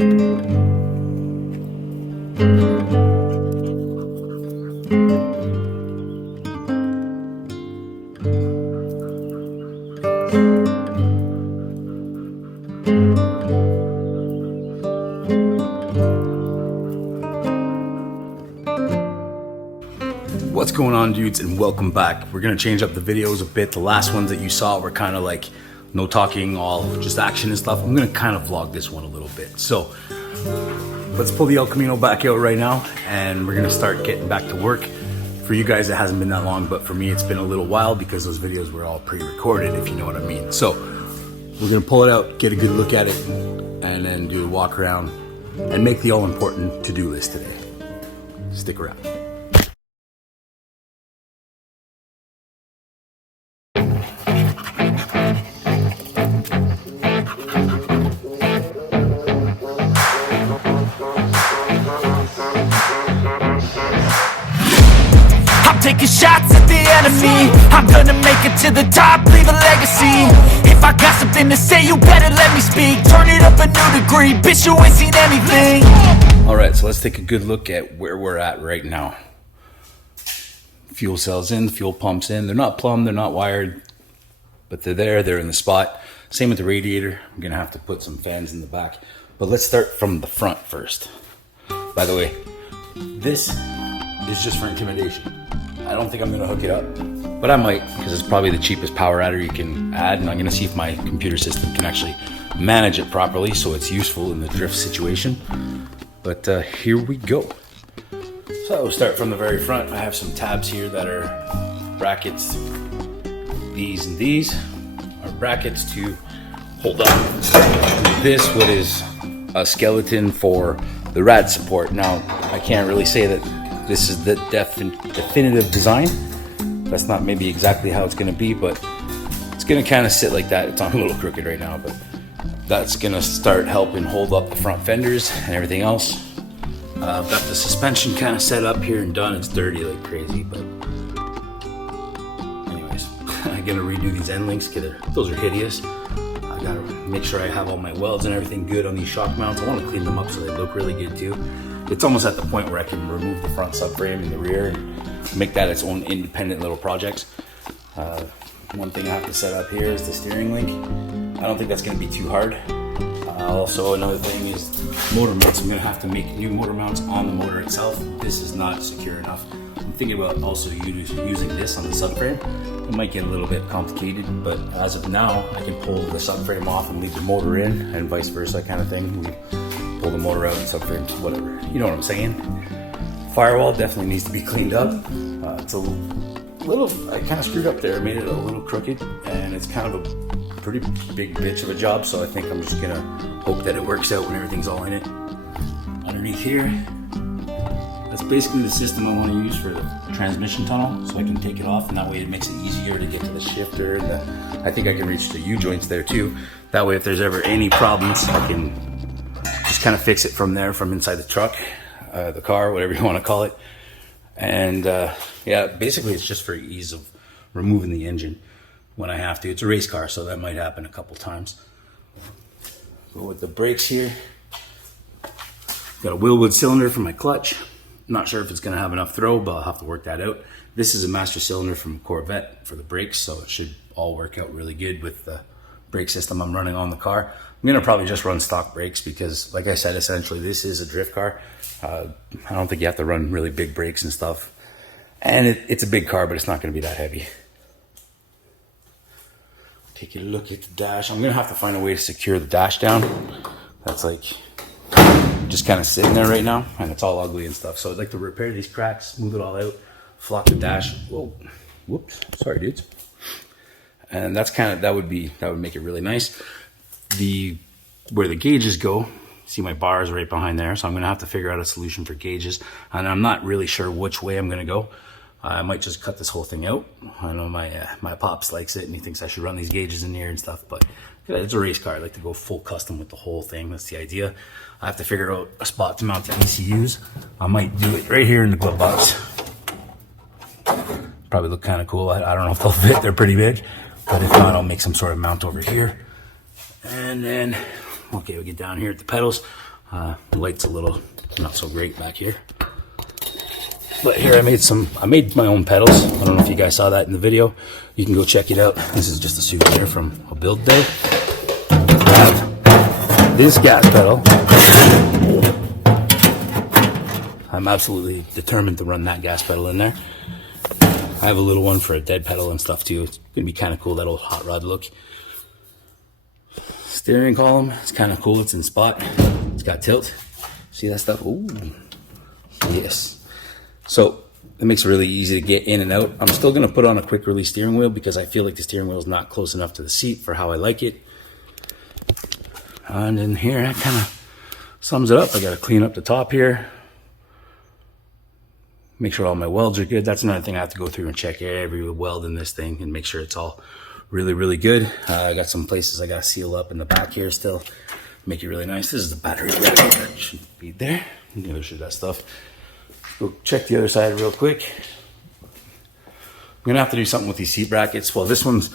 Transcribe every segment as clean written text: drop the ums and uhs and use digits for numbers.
What's going on, dudes, and welcome back. We're gonna change up the videos a bit. The last ones that you saw were kind of like no talking, all just action and stuff. I'm gonna kind of vlog this one a little bit. So let's pull the El Camino back out right now, and we're gonna start getting back to work. For you guys, it hasn't been that long, but for me, it's been a little while because those videos were all pre-recorded, if you know what I mean. So we're gonna pull it out, get a good look at it, and then do a walk around and make the all-important to-do list today. Stick around. Taking shots at the enemy, I'm gonna make it to the top, leave a legacy. If I got something to say, you better let me speak. Turn it up a new degree, bitch, you ain't seen anything. Alright, so let's take a good look at where we're at right now. Fuel cells in, the fuel pumps in. They're not plumbed, they're not wired, but they're there, they're in the spot. Same with the radiator. I'm gonna have to put some fans in the back. But let's start from the front first. By the way, this is just for intimidation. I don't think I'm gonna hook it up, but I might, because it's probably the cheapest power adder you can add, and I'm gonna see if my computer system can actually manage it properly so it's useful in the drift situation. But here we go. So we'll start from the very front. I have some tabs here that are brackets. These and these are brackets to hold up this, what is a skeleton for the rad support. Now, I can't really say that this is the definitive design. That's not maybe exactly how it's gonna be, but it's gonna kind of sit like that. It's on a little crooked right now, but that's gonna start helping hold up the front fenders and everything else. I've got the suspension kind of set up here and done. It's dirty like crazy, but anyways, I'm gonna redo these end links because those are hideous. I gotta make sure I have all my welds and everything good on these shock mounts. I want to clean them up so they look really good too. It's almost at the point where I can remove the front subframe and the rear and make that its own independent little projects. One thing I have to set up here is the steering link. I don't think that's going to be too hard. Also, another thing is motor mounts. I'm going to have to make new motor mounts on the motor itself. This is not secure enough. I'm thinking about also using this on the subframe. It might get a little bit complicated, but as of now, I can pull the subframe off and leave the motor in, and vice versa kind of thing. Pull the motor out and subframe, whatever. You know what I'm saying? Firewall definitely needs to be cleaned up. It's a little, I kind of screwed up there. I made it a little crooked, and it's kind of a pretty big bitch of a job, so I think I'm just gonna hope that it works out when everything's all in it. Underneath here, that's basically the system I want to use for the transmission tunnel, so I can take it off, and that way it makes it easier to get to the shifter, and I think I can reach the U-joints there too. That way if there's ever any problems, I can just kind of fix it from there, from inside the truck, the car, whatever you want to call it. And yeah, basically it's just for ease of removing the engine when I have to. It's a race car, so that might happen a couple times. Go with the brakes here. Got a Willwood cylinder for my clutch. Not sure if it's going to have enough throw, but I'll have to work that out. This is a master cylinder from Corvette for the brakes, so it should all work out really good with the brake system I'm running on the car. I'm gonna probably just run stock brakes because, like I said, essentially this is a drift car. I don't think you have to run really big brakes and stuff. And it's a big car, but it's not gonna be that heavy. Take a look at the dash. I'm gonna have to find a way to secure the dash down. That's like just kind of sitting there right now, and it's all ugly and stuff. So I'd like to repair these cracks, smooth it all out, flock the dash. Whoa, whoops, sorry dudes. And that's kind of, that would make it really nice. Where the gauges go, see my bars right behind there, so I'm gonna have to figure out a solution for gauges, and I'm not really sure which way I'm gonna go. I might just cut this whole thing out. I know my pops likes it and he thinks I should run these gauges in here and stuff, but it's a race car. I like to go full custom with the whole thing. That's the idea. I have to figure out a spot to mount the ECUs. I might do it right here in the glove box. Probably look kind of cool. I don't know if they'll fit. They're pretty big, but if not, I'll make some sort of mount over here. And then, okay, we get down here at the pedals. The light's a little not so great back here. But here I made my own pedals. I don't know if you guys saw that in the video. You can go check it out. This is just a souvenir from a build day. I have this gas pedal. I'm absolutely determined to run that gas pedal in there. I have a little one for a dead pedal and stuff too. It's gonna be kind of cool, that old hot rod look. Steering column, it's kind of cool. It's in spot. It's got tilt. See that stuff? Ooh, yes. So it makes it really easy to get in and out. I'm still gonna put on a quick release steering wheel because I feel like the steering wheel is not close enough to the seat for how I like it. And in here, that kind of sums it up. I gotta clean up the top here. Make sure all my welds are good. That's another thing I have to go through and check every weld in this thing and make sure it's all really, really good. I got some places I gotta seal up in the back here still. Make it really nice. This is the battery rack. That should be there. The other shit, that stuff. Go check the other side real quick. I'm gonna have to do something with these seat brackets. Well, this one's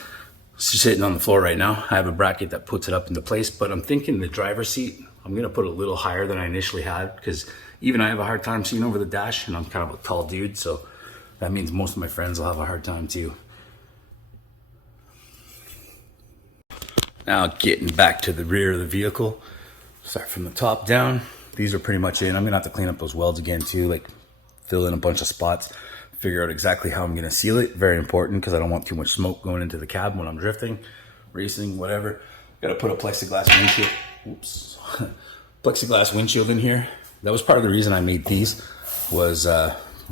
sitting on the floor right now. I have a bracket that puts it up into place, but I'm thinking the driver's seat, I'm gonna put a little higher than I initially had because even I have a hard time seeing over the dash and I'm kind of a tall dude, so that means most of my friends will have a hard time too. Now getting back to the rear of the vehicle, start from the top down. These are pretty much in. I'm gonna have to clean up those welds again too, like fill in a bunch of spots, figure out exactly how I'm gonna seal it. Very important because I don't want too much smoke going into the cab when I'm drifting, racing, whatever. Gotta put a plexiglass windshield, oops, plexiglass windshield in here. That was part of the reason I made these was,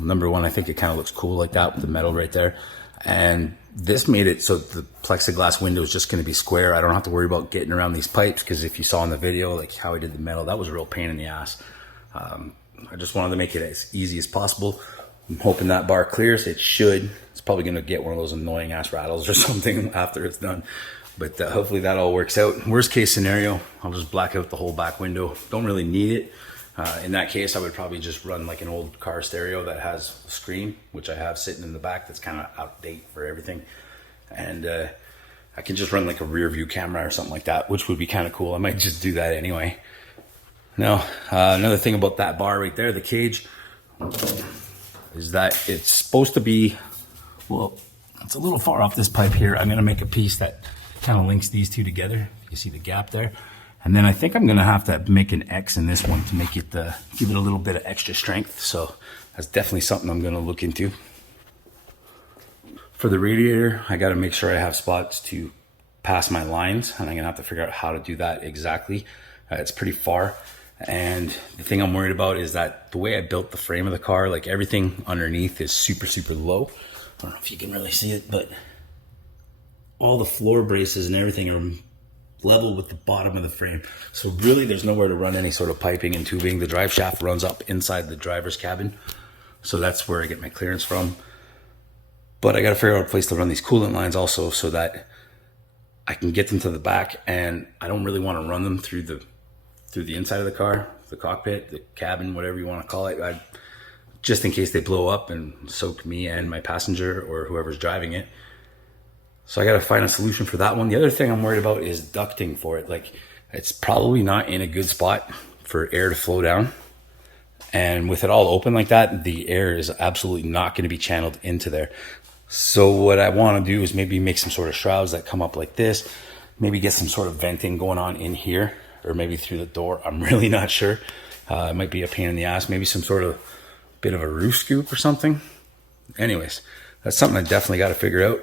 number one, I think it kind of looks cool like that with the metal right there. And this made it so the plexiglass window is just going to be square. I don't have to worry about getting around these pipes because if you saw in the video, like how I did the metal, that was a real pain in the ass. I just wanted to make it as easy as possible. I'm hoping that bar clears. It should. It's probably going to get one of those annoying ass rattles or something after it's done. But hopefully that all works out. Worst case scenario, I'll just black out the whole back window. Don't really need it. In that case, I would probably just run like an old car stereo that has a screen, which I have sitting in the back that's kind of out of date for everything. And I can just run like a rear view camera or something like that, which would be kind of cool. I might just do that anyway. Now, another thing about that bar right there, the cage, is that it's supposed to be, well, it's a little far off this pipe here. I'm going to make a piece that kind of links these two together. You see the gap there. And then I think I'm gonna have to make an X in this one to make it, give it a little bit of extra strength. So that's definitely something I'm gonna look into. For the radiator, I gotta make sure I have spots to pass my lines, and I'm gonna have to figure out how to do that exactly. It's pretty far. And the thing I'm worried about is that the way I built the frame of the car, like everything underneath is super, super low. I don't know if you can really see it, but all the floor braces and everything are level with the bottom of the frame. So really there's nowhere to run any sort of piping and tubing. The drive shaft runs up inside the driver's cabin. So that's where I get my clearance from. But I got to figure out a place to run these coolant lines also so that I can get them to the back, and I don't really want to run them through the inside of the car, the cockpit, the cabin, whatever you want to call it. Just in case they blow up and soak me and my passenger or whoever's driving it. So I got to find a solution for that one. The other thing I'm worried about is ducting for it. Like, it's probably not in a good spot for air to flow down. And with it all open like that, the air is absolutely not going to be channeled into there. So what I want to do is maybe make some sort of shrouds that come up like this. Maybe get some sort of venting going on in here, or maybe through the door. I'm really not sure. It might be a pain in the ass. Maybe some sort of bit of a roof scoop or something. Anyways, that's something I definitely got to figure out.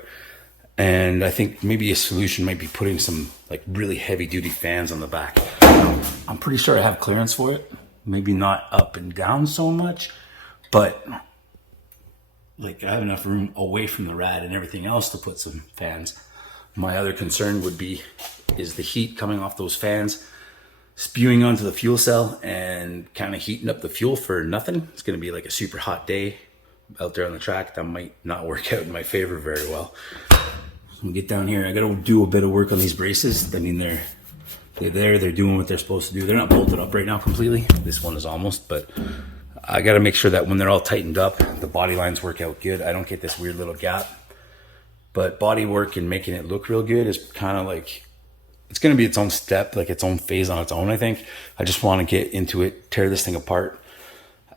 And I think maybe a solution might be putting some like really heavy duty fans on the back. I'm pretty sure I have clearance for it. Maybe not up and down so much, but like I have enough room away from the rad and everything else to put some fans. My other concern would be is the heat coming off those fans spewing onto the fuel cell and kind of heating up the fuel for nothing. It's going to be like a super hot day out there on the track. That might not work out in my favor very well. Get down here. I got to do a bit of work on these braces. I mean, they're there. They're doing what they're supposed to do. They're not bolted up right now completely. This one is almost, but I got to make sure that when they're all tightened up, the body lines work out good. I don't get this weird little gap. But body work and making it look real good is kind of like it's going to be its own step, like its own phase on its own, I think. I just want to get into it, tear this thing apart,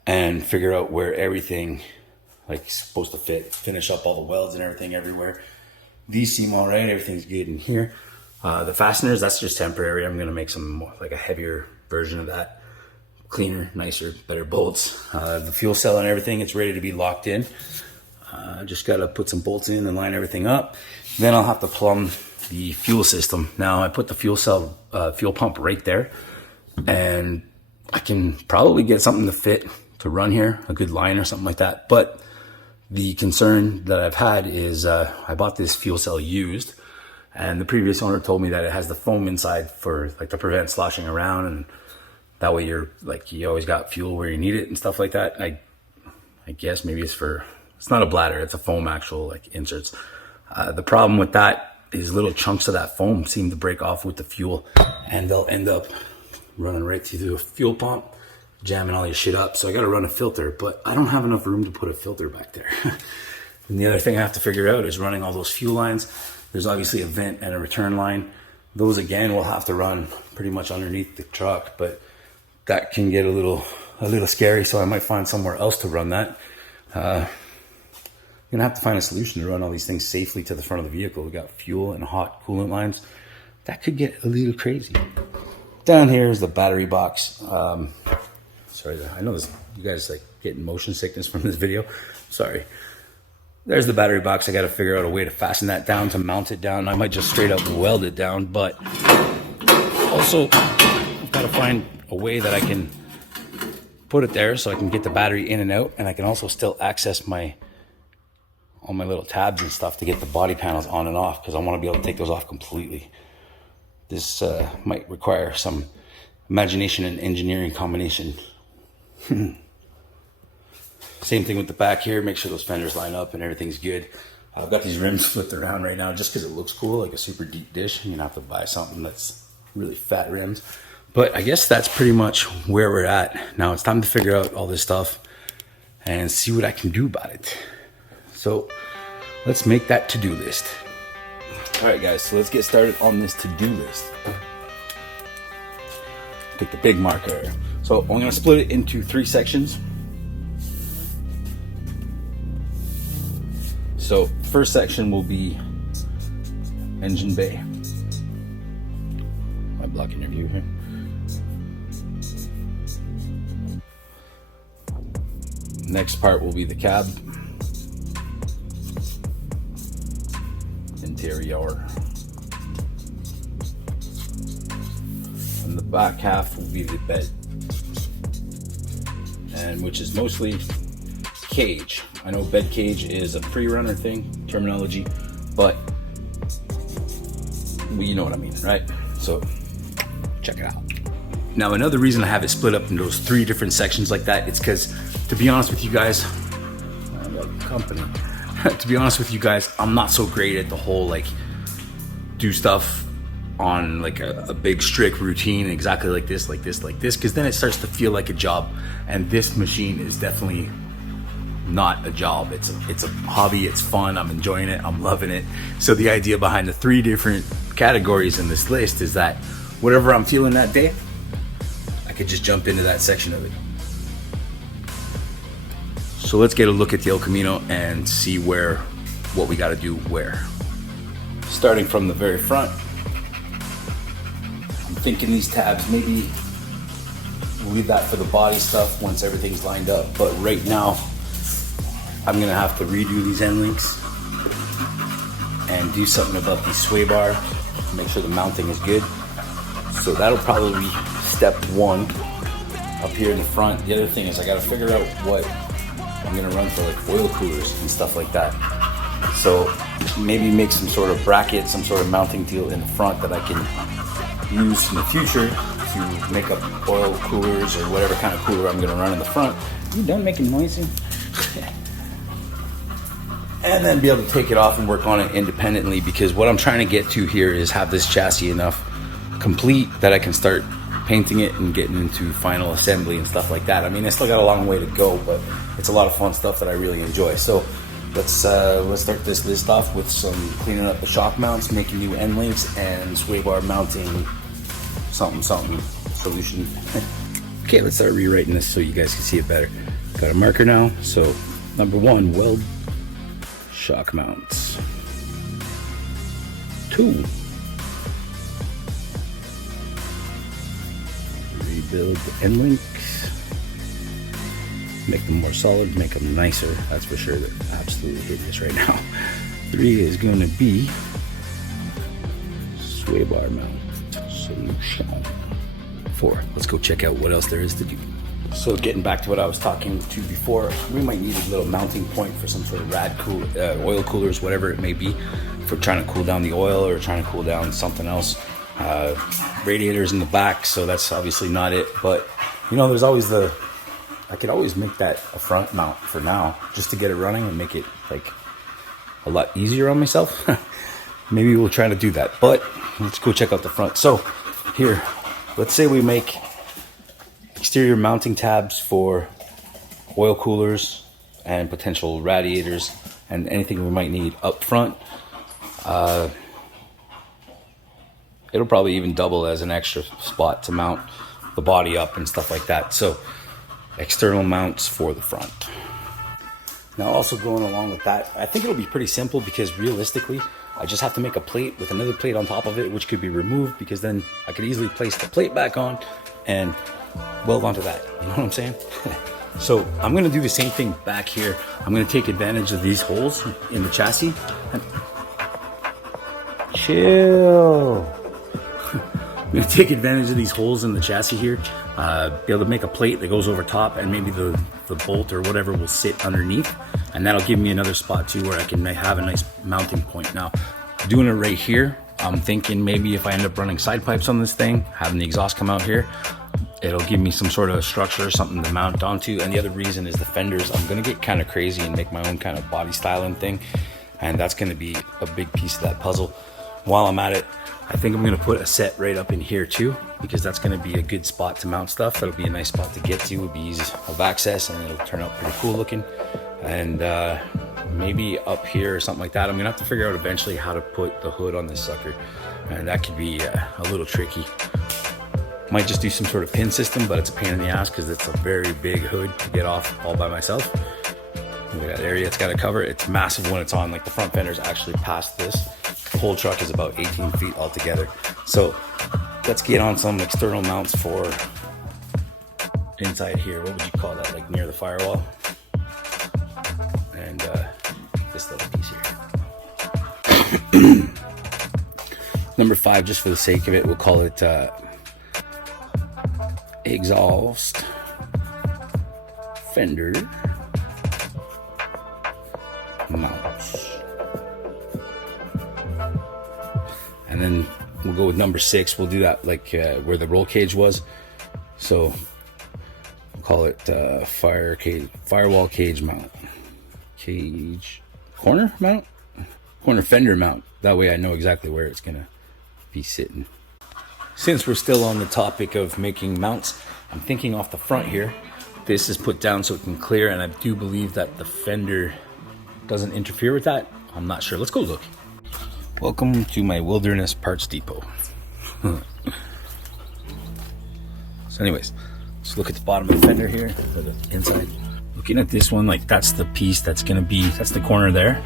and figure out where everything like is supposed to fit, finish up all the welds and everything everywhere. These seem all right, everything's good in here. The fasteners, that's just temporary. I'm going to make some more, like a heavier version of that. Cleaner, nicer, better bolts. The fuel cell and everything, it's ready to be locked in. Just got to put some bolts in and line everything up. Then I'll have to plumb the fuel system. Now I put the fuel cell, fuel pump right there, and I can probably get something to fit to run here, a good line or something like that. But the concern that I've had is I bought this fuel cell used, and the previous owner told me that it has the foam inside for like to prevent sloshing around, and that way you're like, you always got fuel where you need it and stuff like that. I guess maybe it's not a bladder, it's a foam actual like inserts. The problem with that is little chunks of that foam seem to break off with the fuel, and they'll end up running right through the fuel pump, jamming all your shit up. So I got to run a filter, but I don't have enough room to put a filter back there. And the other thing I have to figure out is running all those fuel lines. There's obviously a vent and a return line. Those again will have to run pretty much underneath the truck, but that can get a little scary. So I might find somewhere else to run that. Gonna have to find a solution to run all these things safely to the front of the vehicle. We got fuel and hot coolant lines. That could get a little crazy. Down here is the battery box. Sorry, I know this, you guys like getting motion sickness from this video. Sorry. There's the battery box. I got to figure out a way to fasten that down, to mount it down. I might just straight up weld it down, but also I've got to find a way that I can put it there so I can get the battery in and out, and I can also still access all my little tabs and stuff to get the body panels on and off, because I want to be able to take those off completely. This might require some imagination and engineering combination. Same thing with the back here. Make sure those fenders line up and everything's good. I've got these rims flipped around right now just because it looks cool, like a super deep dish. You're gonna have to buy something that's really fat rims. But I guess that's pretty much where we're at. Now it's time to figure out all this stuff and see what I can do about it. So let's make that to-do list. All right, guys, so let's get started on this to-do list. Take the big marker. So I'm gonna split it into 3 sections. So first section will be engine bay. Am I blocking your view here? Next part will be the cab. Interior. And the back half will be the bed, and which is mostly cage. I know bed cage is a pre-runner thing, terminology, but you know what I mean, right? So check it out. Now another reason I have it split up into those 3 different sections like that, it's because, to be honest with you guys, I got company. To be honest with you guys, I'm not so great at the whole like do stuff on like a big strict routine exactly like this, because then it starts to feel like a job, and this machine is definitely not a job. It's a hobby. It's fun. I'm enjoying it. I'm loving it. So the idea behind the 3 different categories in this list is that whatever I'm feeling that day, I could just jump into that section of it. So let's get a look at the El Camino and see what we got to do where. Starting from the very front, I'm thinking these tabs, maybe we'll leave that for the body stuff once everything's lined up. But right now, I'm gonna have to redo these end links and do something about the sway bar, make sure the mounting is good. So that'll probably be step 1 up here in the front. The other thing is I gotta figure out what I'm gonna run for, like oil coolers and stuff like that. So maybe make some sort of bracket, some sort of mounting deal in the front that I can use in the future to make up oil coolers or whatever kind of cooler I'm gonna run in the front. You done making noises? And then be able to take it off and work on it independently, because what I'm trying to get to here is have this chassis enough complete that I can start painting it and getting into final assembly and stuff like that. I mean, I still got a long way to go, but it's a lot of fun stuff that I really enjoy. So let's start this list off with some cleaning up the shock mounts, making new end links, and sway bar mounting something solution. Okay, let's start rewriting this so you guys can see it better. Got a marker now. So number 1, weld shock mounts. 2, rebuild the end links, make them more solid, make them nicer. That's for sure. They're absolutely hideous right now. 3 is going to be sway bar mount solution. 4, let's go check out what else there is to do. So getting back to what I was talking to before, we might need a little mounting point for some sort of oil coolers, whatever it may be, for trying to cool down the oil or trying to cool down something else. Radiators in the back, so that's obviously not it. But you know, there's always I could always make that a front mount for now, just to get it running and make it like a lot easier on myself. Maybe we'll try to do that, but let's go check out the front. So here, let's say we make exterior mounting tabs for oil coolers and potential radiators and anything we might need up front. It'll probably even double as an extra spot to mount the body up and stuff like that. So external mounts for the front. Now also going along with that, I think it'll be pretty simple because realistically, I just have to make a plate with another plate on top of it, which could be removed, because then I could easily place the plate back on and weld onto that. You know what I'm saying? So I'm going to do the same thing back here. I'm going to take advantage of these holes in the chassis. Chill. I'm going to take advantage of these holes in the chassis here. Be able to make a plate that goes over top, and maybe the bolt or whatever will sit underneath, and that'll give me another spot too where I can have a nice mounting point. Now, doing it right here, I'm thinking maybe if I end up running side pipes on this thing, having the exhaust come out here, it'll give me some sort of structure, something to mount onto. And the other reason is the fenders. I'm gonna get kind of crazy and make my own kind of body styling thing, and that's gonna be a big piece of that puzzle. While I'm at it, I think I'm gonna put a set right up in here too, because that's gonna be a good spot to mount stuff. That'll be a nice spot to get to. It'll be easy of access, and it'll turn out pretty cool looking. And maybe up here or something like that. I'm gonna have to figure out eventually how to put the hood on this sucker, and that could be a little tricky. Might just do some sort of pin system, but it's a pain in the ass because it's a very big hood to get off all by myself. Look at that area it's got to cover. It's massive when it's on. Like the front fender's actually past this. The whole truck is about 18 feet altogether. So let's get on some external mounts for inside here. What would you call that? Like near the firewall? And this little piece here. Number 5, just for the sake of it, we'll call it exhaust fender mounts. And then we'll go with number 6. We'll do that like where the roll cage was. So we'll call it firewall cage mount. Corner fender mount. That way I know exactly where it's gonna be sitting. Since we're still on the topic of making mounts, I'm thinking off the front here. This is put down so it can clear, and I do believe that the fender doesn't interfere with that. I'm not sure. Let's go look. Welcome to my wilderness parts depot. So anyways, let's look at the bottom of the fender here, or the inside. Looking at this one, like that's the piece that's the corner there.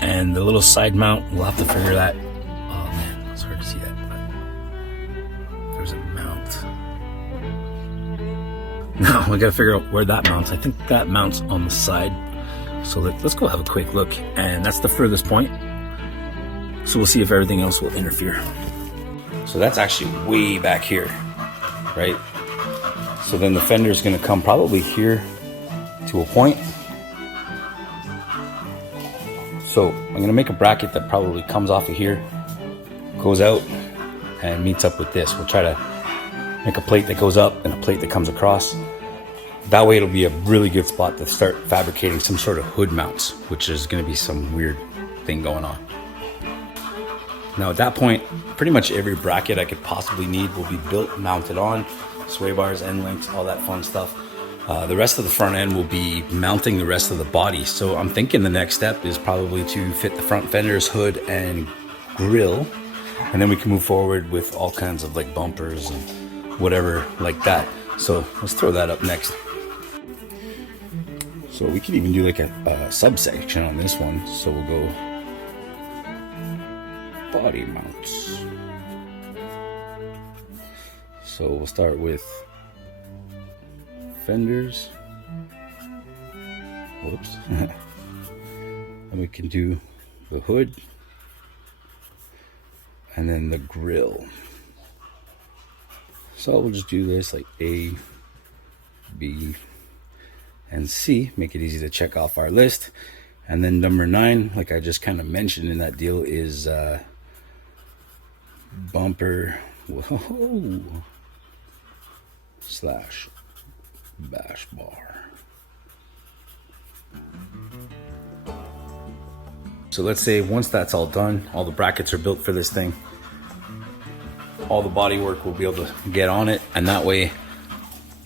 And the little side mount, we'll have to figure that. Oh man, it's hard to see that. There's a mount. Now we gotta figure out where that mounts. I think that mounts on the side. So let's go have a quick look. And that's the furthest point. So we'll see if everything else will interfere. So that's actually way back here, right? So then the fender is gonna come probably here to a point. So I'm gonna make a bracket that probably comes off of here, goes out, and meets up with this. We'll try to make a plate that goes up and a plate that comes across. That way it'll be a really good spot to start fabricating some sort of hood mounts, which is gonna be some weird thing going on. Now at that point, pretty much every bracket I could possibly need will be built, mounted on, sway bars, end links, all that fun stuff. The rest of the front end will be mounting the rest of the body. So I'm thinking the next step is probably to fit the front fenders, hood, and grill. And then we can move forward with all kinds of like bumpers and whatever like that. So let's throw that up next. So we could even do like a subsection on this one. So we'll go body mounts. So we'll start with fenders. Whoops. And we can do the hood and then the grill. So we'll just do this like A, B, and C. Make it easy to check off our list. And then number 9, like I just kind of mentioned in that deal, is bumper slash bash bar. So let's say once that's all done, all the brackets are built for this thing, all the body work will be able to get on it, and that way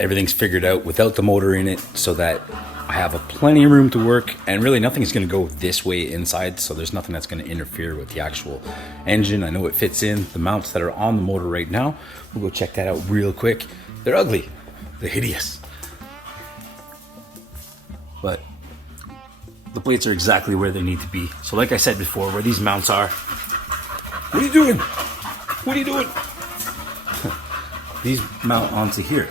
everything's figured out without the motor in it, so that I have plenty of room to work, and really nothing's going to go this way inside, so there's nothing that's going to interfere with the actual engine. I know it fits in the mounts that are on the motor right now. We'll go check that out real quick. They're ugly, they're hideous, but the plates are exactly where they need to be. So like I said before, where these mounts are, what are you doing? What are you doing? These mount onto here,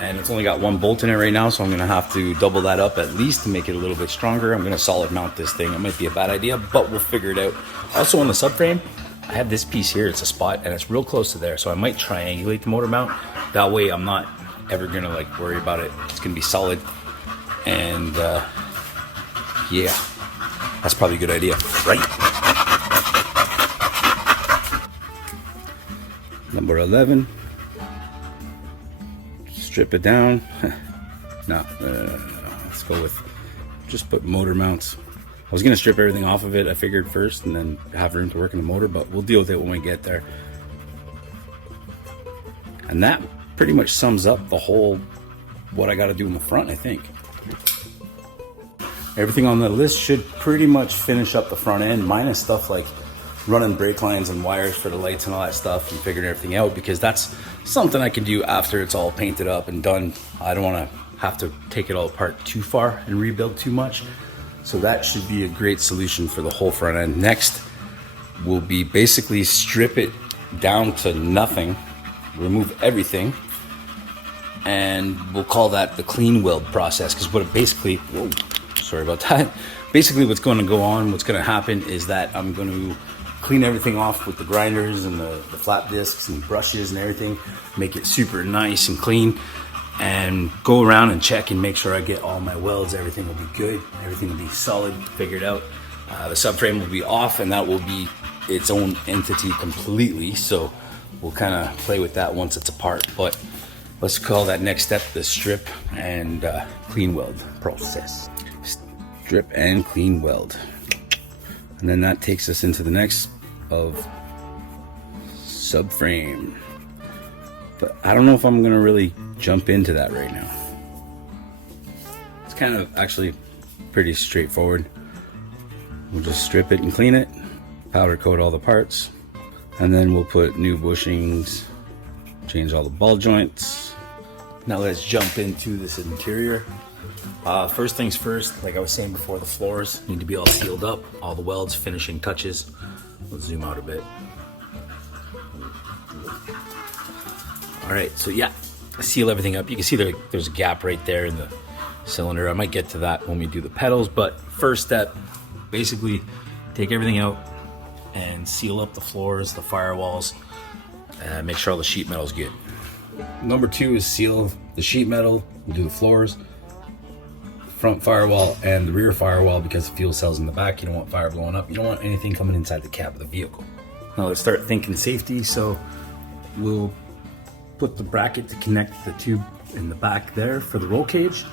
and it's only got one bolt in it right now, so I'm gonna have to double that up at least to make it a little bit stronger. I'm gonna solid mount this thing. It might be a bad idea, but we'll figure it out. Also on the subframe, I have this piece here. It's a spot and it's real close to there, so I might triangulate the motor mount. That way I'm not ever gonna like worry about it. It's gonna be solid, and yeah, that's probably a good idea, right? Number 11. Strip it down. No, let's go with just put motor mounts. I was gonna strip everything off of it, I figured first, and then have room to work in the motor, but we'll deal with it when we get there. And that pretty much sums up the whole what I got to do in the front, I think. Everything on the list should pretty much finish up the front end, minus stuff like running brake lines and wires for the lights and all that stuff, and figuring everything out, because that's something I can do after it's all painted up and done. I don't want to have to take it all apart too far and rebuild too much. So that should be a great solution for the whole front end. Next will be basically strip it down to nothing, remove everything, and we'll call that the clean weld process. Because what it basically, whoa, sorry about that. Basically what's going to go on, what's going to happen is that I'm going to clean everything off with the grinders and the flat discs and brushes and everything, make it super nice and clean, and go around and check and make sure I get all my welds. Everything will be good, everything will be solid, figured out. The subframe will be off, and that will be its own entity completely, so we'll kind of play with that once it's apart. But let's call that next step the strip and clean weld process. Strip and clean weld. And then that takes us into the next of subframe. But I don't know if I'm gonna really jump into that right now. It's kind of actually pretty straightforward. We'll just strip it and clean it, powder coat all the parts, and then we'll put new bushings, change all the ball joints. Now let's jump into this interior. First things first, like I was saying before, the floors need to be all sealed up, all the welds, finishing touches. Let's zoom out a bit. All right, so yeah, seal everything up. You can see there's a gap right there in the cylinder. I might get to that when we do the pedals, but first step, basically take everything out and seal up the floors, the firewalls, make sure all the sheet metal is good. Number 2 is seal the sheet metal. We'll do the floors, front firewall and the rear firewall, because the fuel cell's in the back. You don't want fire blowing up. You don't want anything coming inside the cab of the vehicle. Now let's start thinking safety. So we'll put the bracket to connect the tube in the back there for the roll cage,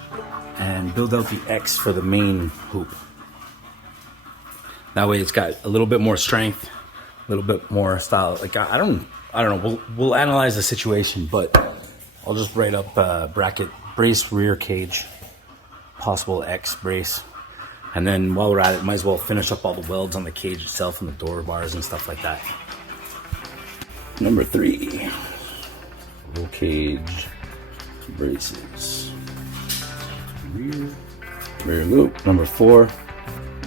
and build out the X for the main hoop. That way it's got a little bit more strength, a little bit more style. Like I don't know. We'll analyze the situation, but I'll just write up bracket brace rear cage, possible X brace. And then while we're at it, might as well finish up all the welds on the cage itself and the door bars and stuff like that. Number 3, roll cage braces. Rear loop. Number 4,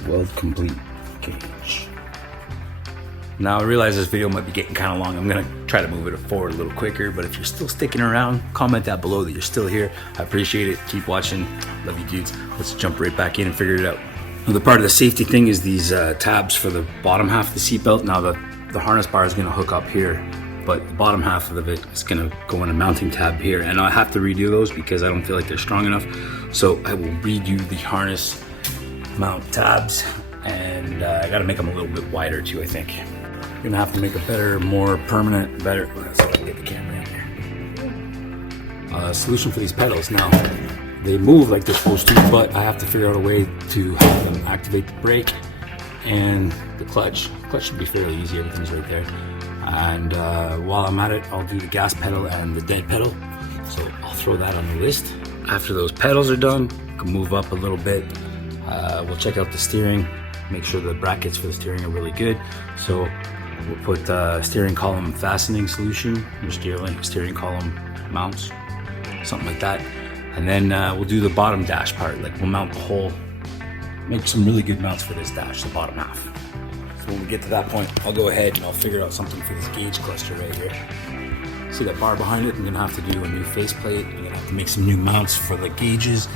weld complete cage. Now I realize this video might be getting kind of long. I'm gonna try to move it forward a little quicker, but if you're still sticking around, comment down below that you're still here. I appreciate it. Keep watching. Love you dudes. Let's jump right back in and figure it out. The part of the safety thing is these tabs for the bottom half of the seatbelt. Now the harness bar is gonna hook up here, but the bottom half of it is gonna go in a mounting tab here. And I have to redo those because I don't feel like they're strong enough. So I will redo the harness mount tabs, and I gotta make them a little bit wider too, I think. Gonna have to make a better, more permanent, better, so I can get the camera in here. Solution for these pedals. Now, they move like they're supposed to, but I have to figure out a way to have them activate the brake and the clutch. The clutch should be fairly easy, everything's right there. And while I'm at it, I'll do the gas pedal and the dead pedal. So I'll throw that on the list. After those pedals are done, I can move up a little bit. We'll check out the steering, make sure the brackets for the steering are really good. So we'll put steering column fastening solution, or steering column mounts, something like that. And then we'll do the bottom dash part. Like we'll mount the whole, make some really good mounts for this dash, the bottom half. So when we get to that point, I'll go ahead and I'll figure out something for this gauge cluster right here. See that bar behind it? I'm gonna have to do a new faceplate. I'm gonna have to make some new mounts for the gauges.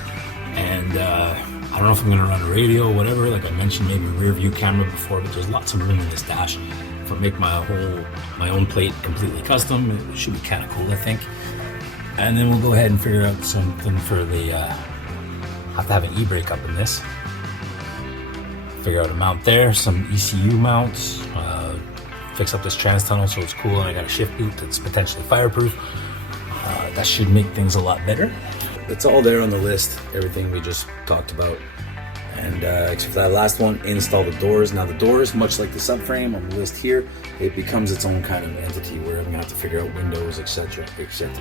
And I don't know if I'm gonna run a radio or whatever. Like I mentioned, maybe a rear view camera before, but there's lots of room in this dash. If I make my own plate completely custom, it should be kind of cool, I think. And then we'll go ahead and figure out something for the, have to have an e-brake up in this. Figure out a mount there, some ECU mounts, fix up this trans tunnel so it's cool, and I got a shift boot that's potentially fireproof. That should make things a lot better. It's all there on the list, everything we just talked about. And except for that last one, install the doors. Now the doors, much like the subframe on the list here, it becomes its own kind of entity where I'm gonna have to figure out windows, etc., etc.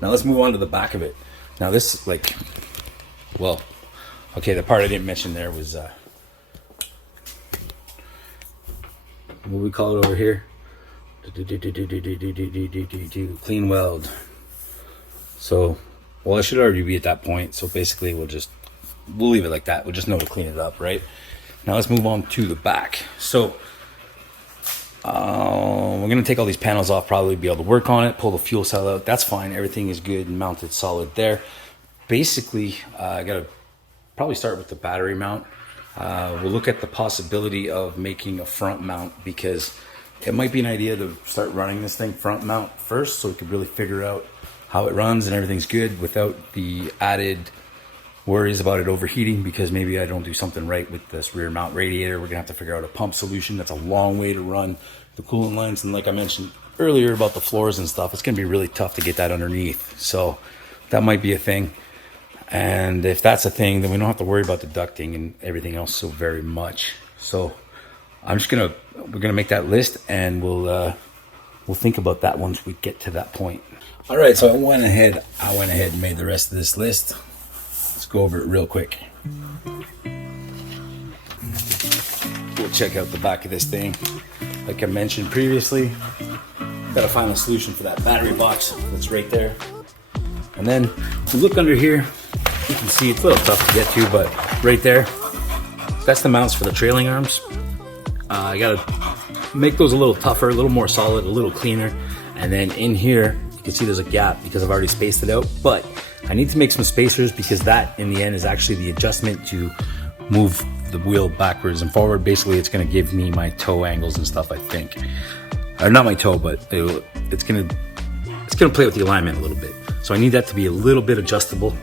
Now let's move on to the back of it. Now this, like, well, okay, the part I didn't mention there was, what we call it over here? Clean weld. So, well, I should already be at that point. So basically we'll leave it like that. We'll just know to clean it up, right? Now let's move on to the back. So we're gonna take all these panels off, probably be able to work on it, pull the fuel cell out. That's fine, everything is good and mounted solid there. Basically, I gotta probably start with the battery mount. We'll look at the possibility of making a front mount, because it might be an idea to start running this thing front mount first, so we could really figure out how it runs and everything's good without the added worries about it overheating, because maybe I don't do something right with this rear mount radiator. We're gonna have to figure out a pump solution. That's a long way to run the coolant lines, and like I mentioned earlier about the floors and stuff, it's gonna be really tough to get that underneath. So that might be a thing. And if that's a thing, then we don't have to worry about the ducting and everything else so very much. So we're gonna make that list, and we'll think about that once we get to that point. All right, so I went ahead and made the rest of this list. Let's go over it real quick. We'll check out the back of this thing. Like I mentioned previously, got to find a solution for that battery box that's right there. And then if you look under here, you can see it's a little tough to get to, but right there, that's the mounts for the trailing arms. I gotta make those a little tougher, a little more solid, a little cleaner. And then in here, you can see there's a gap because I've already spaced it out, but I need to make some spacers, because that in the end is actually the adjustment to move the wheel backwards and forward. Basically, it's gonna give me my toe angles and stuff, I think. Or not my toe, but it's gonna play with the alignment a little bit. So I need that to be a little bit adjustable.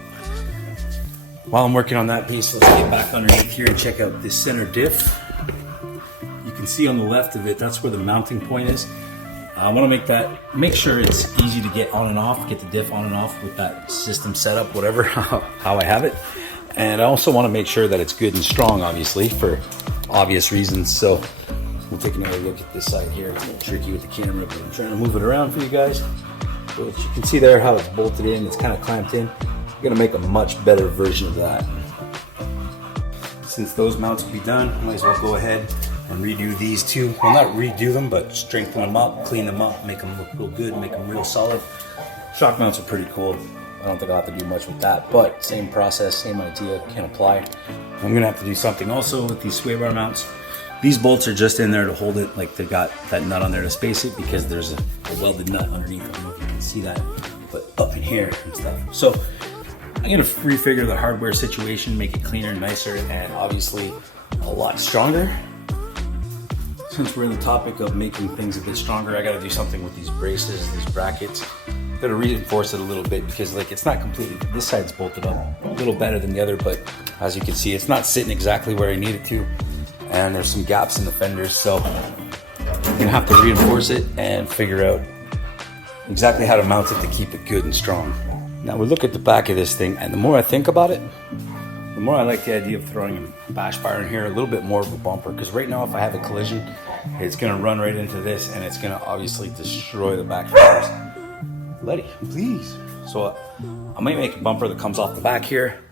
While I'm working on that piece, let's get back underneath here and check out this center diff. You can see on the left of it, that's where the mounting point is. I want to make sure it's easy to get on and off, get the diff on and off with that system setup, whatever, how I have it. And I also want to make sure that it's good and strong, obviously, for obvious reasons. So we'll take another look at this side here. It's a little tricky with the camera, but I'm trying to move it around for you guys. So as you can see there how it's bolted in, it's kind of clamped in. I'm gonna make a much better version of that. Since those mounts will be done, I might as well go ahead and redo these two. Well, not redo them, but strengthen them up, clean them up, make them look real good, make them real solid. Shock mounts are pretty cool. I don't think I'll have to do much with that, but same process, same idea can apply. I'm gonna have to do something also with these sway bar mounts. These bolts are just in there to hold it, like they got that nut on there to space it because there's a welded nut underneath. I don't know if you can see that, but up in here and stuff. So I'm gonna refigure the hardware situation, make it cleaner, nicer, and obviously a lot stronger. Since we're in the topic of making things a bit stronger, I gotta do something with these braces, these brackets. Gotta reinforce it a little bit because like it's not completely, this side's bolted up a little better than the other, but as you can see, it's not sitting exactly where I need it to. And there's some gaps in the fenders, so I'm gonna have to reinforce it and figure out exactly how to mount it to keep it good and strong. Now we look at the back of this thing, and the more I think about it, the more I like the idea of throwing a bash bar in here, a little bit more of a bumper, because right now if I have a collision, it's gonna run right into this and it's gonna obviously destroy the back fenders. Letty, please. So I might make a bumper that comes off the back here.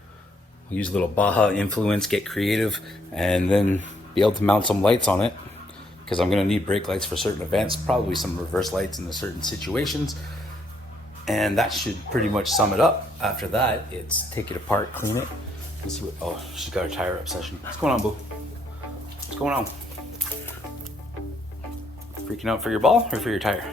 I'll use a little Baja influence, get creative, and then be able to mount some lights on it because I'm gonna need brake lights for certain events, probably some reverse lights in certain situations. And that should pretty much sum it up. After that, it's take it apart, clean it. Let's see what, oh, she's got her tire up session. What's going on, boo? What's going on? Freaking out for your ball or for your tire?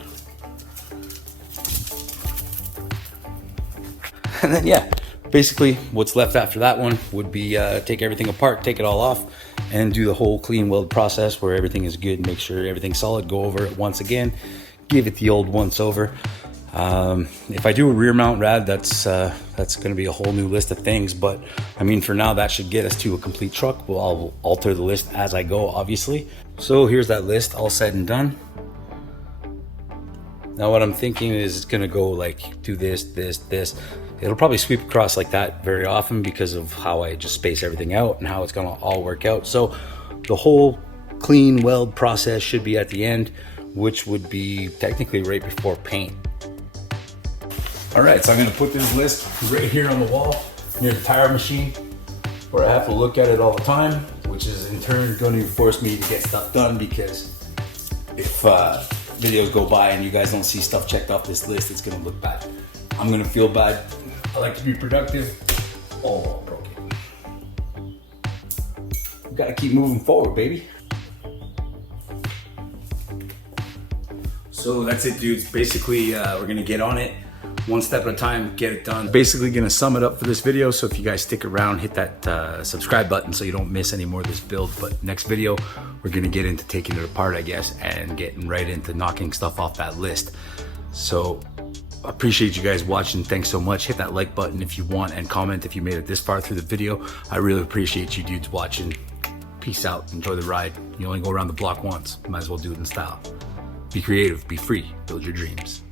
And then yeah, basically what's left after that one would be take everything apart, take it all off, and do the whole clean weld process where everything is good, make sure everything's solid, go over it once again, give it the old once over. If I do a rear mount rad, that's gonna be a whole new list of things, but I mean for now that should get us to a complete truck. Well, I'll alter the list as I go, obviously. So here's that list all said and done. Now what I'm thinking is it's gonna go like do this, this, this. It'll probably sweep across like that very often because of how I just space everything out and how it's gonna all work out. So the whole clean weld process should be at the end, which would be technically right before paint. All right, so I'm gonna put this list right here on the wall near the tire machine where I have to look at it all the time, which is in turn gonna force me to get stuff done because if videos go by and you guys don't see stuff checked off this list, it's gonna look bad. I'm gonna feel bad. I like to be productive. Oh, broke it. We gotta keep moving forward, baby. So that's it, dudes. Basically, we're gonna get on it one step at a time, get it done. Basically gonna sum it up for this video. So if you guys stick around, hit that subscribe button so you don't miss any more of this build. But next video, we're gonna get into taking it apart, I guess, and getting right into knocking stuff off that list. So appreciate you guys watching. Thanks so much. Hit that like button if you want and comment if you made it this far through the video. I really appreciate you dudes watching. Peace out. Enjoy the ride. You only go around the block once. Might as well do it in style. Be creative, be free, build your dreams.